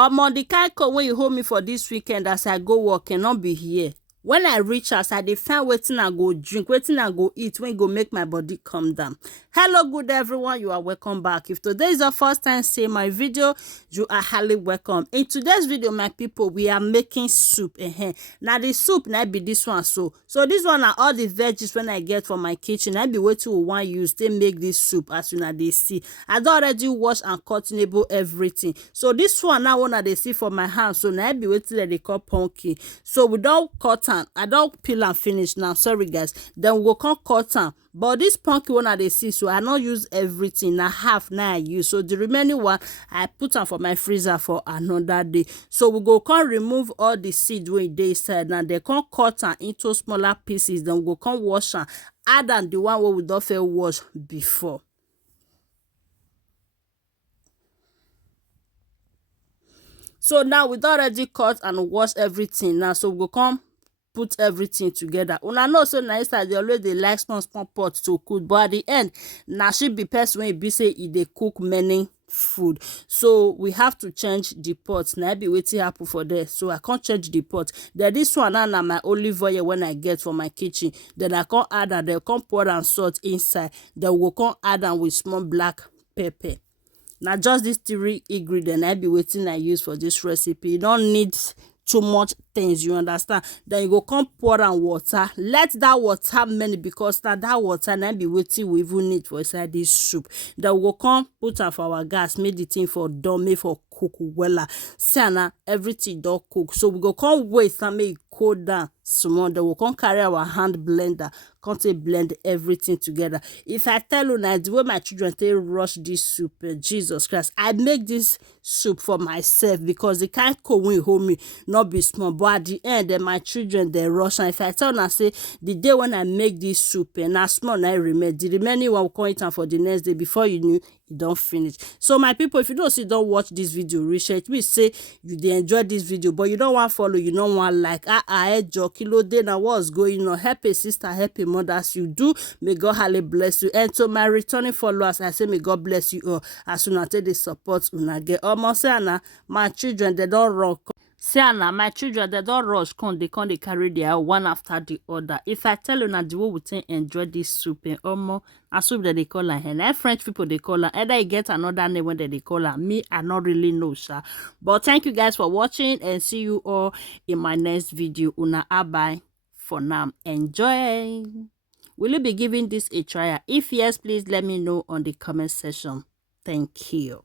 Omo, the kind call when you hold me for this weekend as I go work cannot be here. When I reach house, I dey find wetin I go drink, wetin I go eat, when go make my body calm down. Hello, good everyone. You are welcome back. If today is your first time seeing my video, you are highly welcome. In today's video, my people, we are making soup. Now the soup now be this one. So this one are all the veggies when I get from my kitchen. I be waiting for one use. They make this soup as soon as they see. I don already wash and cut enable everything. So this one now one they see for my hand. So now I be waiting that they call pumpkin. So we don't cut am. I don't peel and finish now. Sorry guys. Then we go come cut am. But this pumpkin one they see, so I not use everything. Now half now I use. So the remaining one I put am for my freezer for another day. So we go come remove all the seed wey dey inside. Now they come cut am into smaller pieces. Then we go come wash am. Add am the one wey we don first wash before. So now we don already cut and wash everything now. So we go come put everything together. Una know so na inside they always dey like small pot to cook, but at the end na she be person wey be say e dey cook many food. So we have to change the pot. Now be wetin happen for there. So I can't change the pot. Then this one now na my olive oil when I get from my kitchen. Then I can't add and then come pour and salt inside. Then we come add am with small black pepper. Now just these three ingredients I be waiting I use for this recipe. You don't need too much things, you understand. Then you go come pour and water. Let that water many because now that water now be waiting we even need for inside this soup. Then we go come put am for our gas, make the thing for done, make for cook wella. See now everything don't cook. So we go come wait and make it cool down small. Then we come carry our hand blender, come take blend everything together. If I tell you now the way my children they rush this soup, Jesus Christ, I make this soup for myself because they can't cook when you hold me, not be small. But at the end, then my children they rush. And if I tell you, say the day when I make this soup, and now small I remain, the remaining one will come eat am for the next day. Before you knew, it don't finish. So my people, if you don't see, don't watch this video, research me say you dey enjoy this video, but you don't want follow, you don't want like kilo day now what's going on. Help a sister, help a mother as you do. May God highly bless you. And to my returning followers, I say may God bless you all. As soon as they support una get almost say my children they don't rock. See now, my children they don't rush, they carry their one after the other. If I tell you now the way we think enjoy this soup, a soup that they call her, and French people they call her, either you get another name when they call her. Me, I not really know, sir. But thank you guys for watching and see you all in my next video. Una bye for now. Enjoy. Will you be giving this a try? If yes, please let me know on the comment section. Thank you.